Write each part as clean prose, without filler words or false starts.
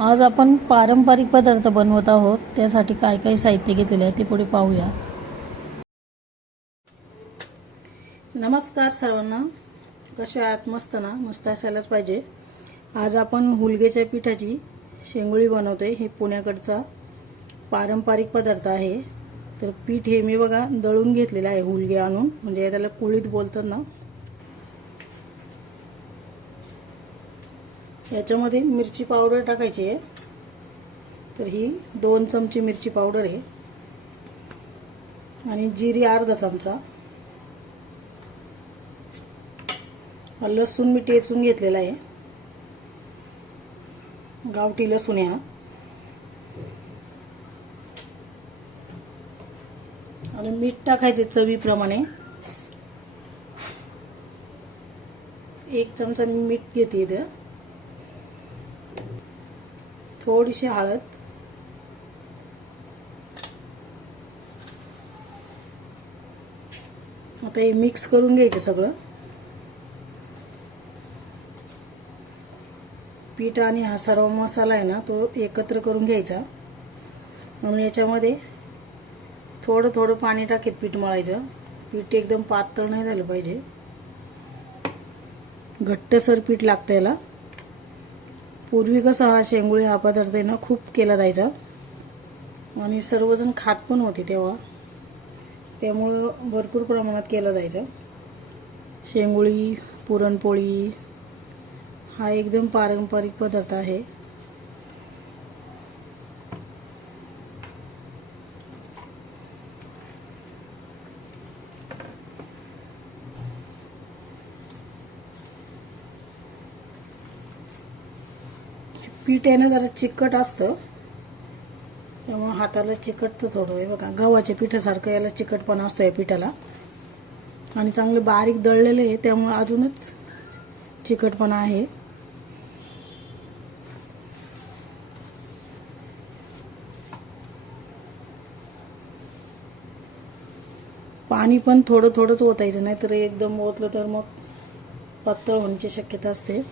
आज आपण पारंपरिक पदार्थ बनवत आहोत। त्यासाठी काय काय साहित्य घेतलेले आहे ते पुढे पाहूया। नमस्कार सर्वांना, कसे आहात? मस्त ना? मस्त असायलाच पाहिजे। आज आपण हुलग्याच्या पिठाची शेंगुळी बनवतोय। हे पुण्याकडचा पारंपरिक पदार्थ आहे। तर पीठ हे मी बघा दळून घेतलेलं आहे, हुलगे आणून, म्हणजे त्याला कुळीत बोलतात ना। याच्यामध्ये मिरची पावडर टाकायची आहे। तर ही 2 चमचे मिरची पावडर आहे आणि जिरी अर्धा चमचा। लसूण मी टेचून घेतलेला आहे, गावठी लसूण आहे। आणि मीठ टाकायचे चवीप्रमाणे। 1 चमचा मी मीठ घेते इथे। थोडीशी हळद, आता हे मिक्स करून घ्यायचं सगळं। पीठ आणि हा सर्व मसाला आहे ना, तो एकत्र करून घ्यायचा। म्हणून याच्यामध्ये थोडं थोडं पाणी टाकीत पीठ मळायचं। पीठ एकदम पातळ नाही झालं पाहिजे, घट्टसर पीठ लागतं याला। पूर्वी कसं हा शेंगुळे हा पदार्थ आहे ना खूप केला जायचा आणि सर्वजण खात पण होते तेव्हा, त्यामुळं भरपूर प्रमाणात केला जायचा। शेंगुळी, पुरणपोळी हा एकदम पारंपरिक पदार्थ आहे। पीठ आहे ना जरा चिकट असतं, त्यामुळे हाताला चिकटतं थोडं। आहे बघा, गव्हाच्या पिठासारखं याला चिकटपणा असतो या पिठाला। आणि चांगलं बारीक दळलेलं आहे, त्यामुळे अजूनच चिकटपणा आहे। पाणी पण थोडं थोडंच ओतायचं, नाहीतर एकदम ओतलं तर मग पातळ होण्याची शक्यता असते।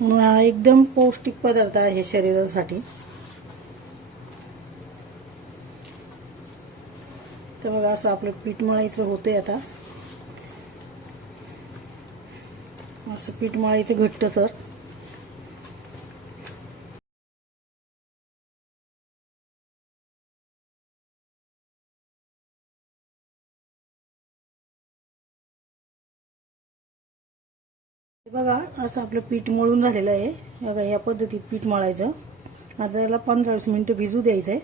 म्हणून हा एकदम पौष्टिक पदार्थ आहे शरीरासाठी। तर बघा असं आपलं पीठ मळायचं होतंय आता। असं पीठ मळायचं घट्टसर। बघा असं आपलं पीठ मळून झालेलं आहे। बघा या पद्धतीत पीठ मळायचं। आता याला 15-20 मिनिटं भिजू द्यायचं आहे।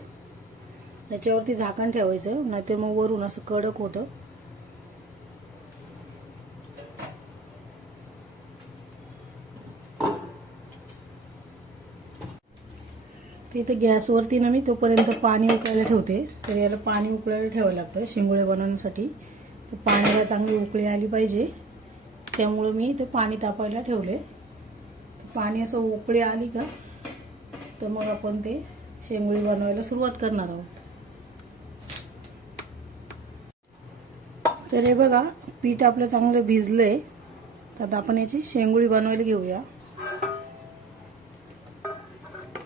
याच्यावरती झाकण ठेवायचं, नाहीतर मग वरून असं कडक होतं। इथे गॅसवरती ना मी तोपर्यंत पाणी उकळायला ठेवते। तर याला पाणी उकळायला ठेवायला लागतं शेंगुळे बनवण्यासाठी। तर पाण्याला चांगली उकळी आली पाहिजे, त्यामुळे मी ते पाणी तापायला ठेवले। पाणी असं उकळी आली का तर मग आपण ते शेंगुळे बनवायला सुरुवात करणार आहोत। तर हे बघा पीठ आपलं चांगलं भिजलंय। तर आता आपण याची शेंगुळी बनवायला घेऊया।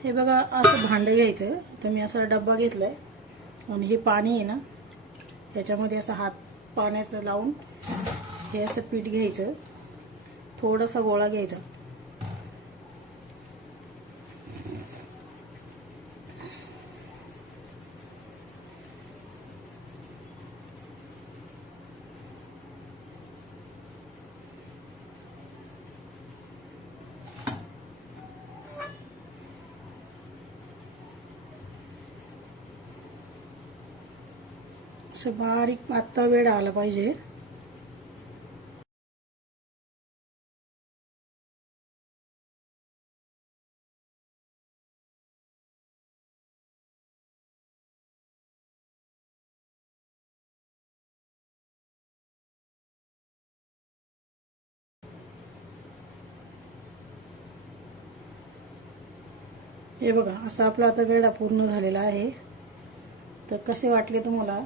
हे बघा असं भांडं घ्यायचं। तर मी असा डब्बा घेतलाय आणि हे पाणी आहे ना, याच्यामध्ये असं हात पाण्याचं लावून हे असं पीठ घ्यायचं। थोडासा गोळा घ्यायचा, असं बारीक पातळ वेळ आला पाहिजे। हे बघा, असा आपला आता वेढा पूर्ण झालेला आहे. तर कसे वाटले तुम्हाला,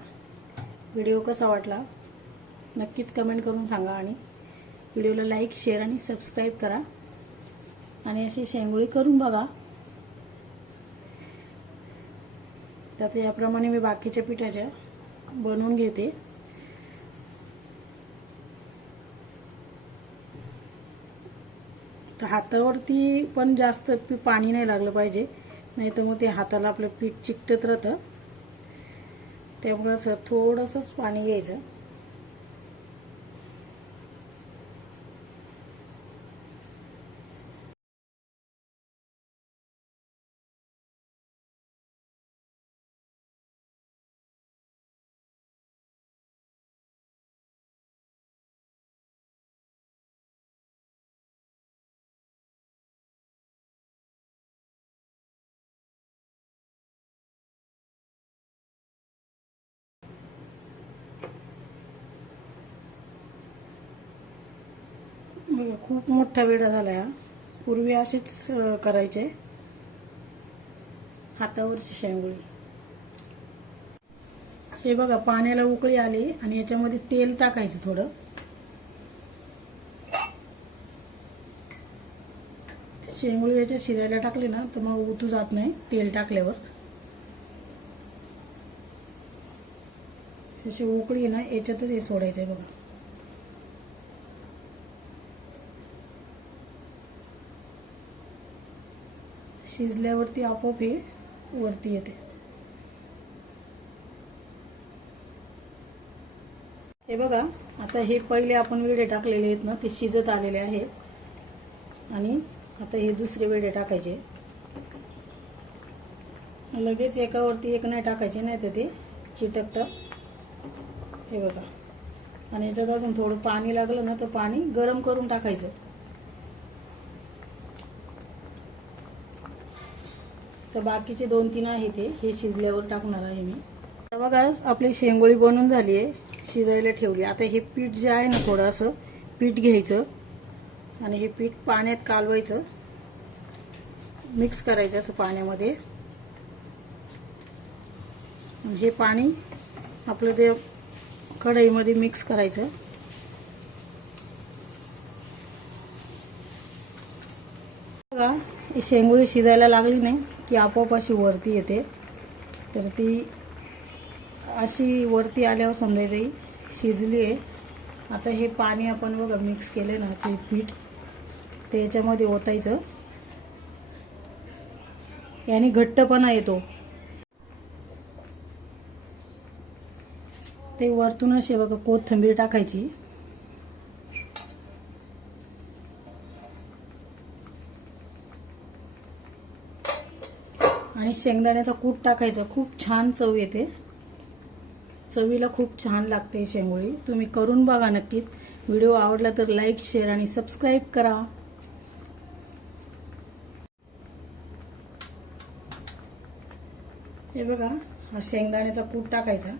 व्हिडिओ कसा वाटला नक्कीच कमेंट करून सांगा. आणि व्हिडिओला लाईक, शेअर आणि सबस्क्राईब करा. आणि अशी शेंगोळी करून बघा. तर याप्रमाणे मी बाकीच्या पिठाच्या बनवून घेते. तर हातावरती पण जास्त पाणी नाही लागलं पाहिजे, नाही तर मग ते हाताला आपलं पीठ चिकटत राहतं. त्यामुळे थोडंसंच पाणी घ्यायचं. बघा, खूप मोठा वेढा झाला हा. पूर्वी अशीच करायचे हातावरची शेंगोळी. हे बघा, पाण्याला उकळी आली आणि याच्यामध्ये तेल टाकायचं थोडं. शेंगोळी याच्यात शिजायला टाकली ना तर मग उतू जात नाही तेल टाकल्यावर. अशी उकळी ना याच्यातच हे सोडायचंय बघा. शिजल्यावरती आपोआप हे वरती येते. हे बघा, आता हे पहिले आपण वेडे टाकलेले आहेत ना ते शिजत आलेले आहेत. आणि आता हे दुसरे वेडे टाकायचे. लगेच एकावरती एक नाही टाकायचे, नाही तर ते चिटकतात. हे बघा, आणि याच्यात अजून थोडं पाणी लागलं ना तर पाणी गरम करून टाकायचं. तर बाकीचे 2-3 आहे ते हे शिजल्यावर टाकणार आहे मी. तर बघा, आपली शेंगोळी बनून झाली आहे, शिजायला ठेवली. आता हे पीठ जे आहे ना थोडंसं पीठ घ्यायचं आणि हे पीठ पाण्यात कालवायचं, मिक्स करायचं असं पाण्यामध्ये. हे पाणी आपलं ते कढईमध्ये मिक्स करायचं. बघा, ही शेंगोळी शिजायला लागली नाही की आपोआप अशी वरती येते. तर ती अशी वरती आल्यावर समजायचं शिजली आहे. आता हे पाणी आपण बघा मिक्स केले ना ते पीठ ते याच्यामध्ये ओतायचं. याने घट्टपणा येतो. ते वरतून असे बघा कोथिंबीर टाकायची. आणि शेंगदाण्याचा कूट टाकायचा. खूप छान चव येते. चवीला खूप छान लागते शेंगोळी. तुम्ही करून बघा नक्कीच. व्हिडिओ आवडला तर लाईक, शेअर आणि सबस्क्राईब करा. हे बघा, हा शेंगदाण्याचा कूट टाकायचा.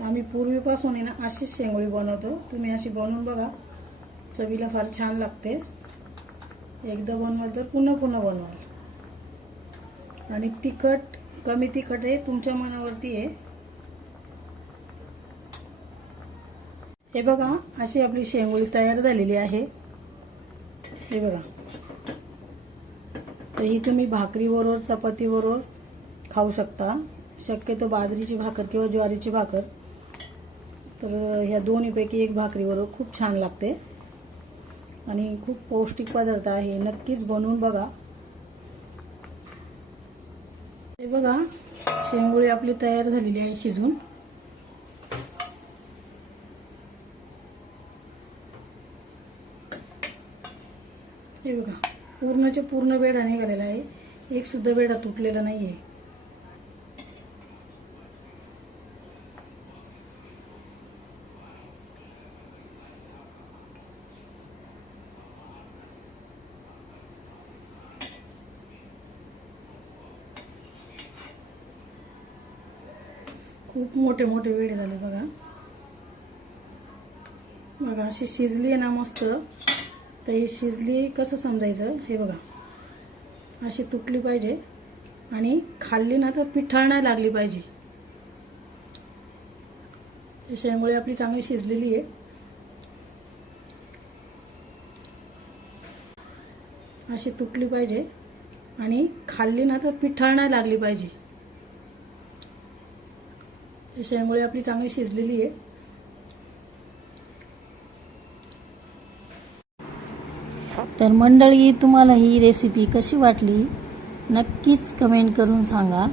आम्ही पूर्वीपासून आहे ना अशीच शेंगोळी बनवतो. तुम्ही अशी बनवून बघा, चवीला फार छान लागते. एकदा बनवाल तर पुन्हा पुन्हा बनवाल. आणि तिखट कमी तिखट आहे तुमच्या मनावरती आहे. हे बघा, अशी आपली शेंगोळी तयार झालेली आहे. हे बघा, तर ही तुम्ही भाकरीबरोबर चपातीबरोबर खाऊ शकता. शक्यतो बाजरीची भाकर किंवा ज्वारीची भाकर, तर ह्या दोन्हीपैकी एक भाकरीबरोबर खूप छान लागते. आणि खूप पौष्टिक पदार्थ आहे. नक्कीच बनवून बघा. हे बघा, शेंगोळी आपली तयार झालेली आहे शिजून. हे बघा, पूर्णच्या पूर्ण बेडा निघालेला आहे. एक सुद्धा बेडा तुटलेला नाहीये. खूप मोठे मोठे वेडे झाले बघा. बघा, अशी शिजली आहे ना मस्त. तर ही शिजली कसं समजायचं, हे बघा अशी तुटली पाहिजे आणि खाल्ली ना तर पिठाळ नाही लागली पाहिजे. शेंगोळी आपली चांगली शिजलेली आहे. अशी तुटली पाहिजे आणि खाल्ली ना तर पिठाळ नाही लागली पाहिजे. शेंगोळी आपली चांगली शिजलेली आहे. तर मंडळी, तुम्हाला ही रेसिपी कशी वाटली नक्कीच कमेंट करून सांगा.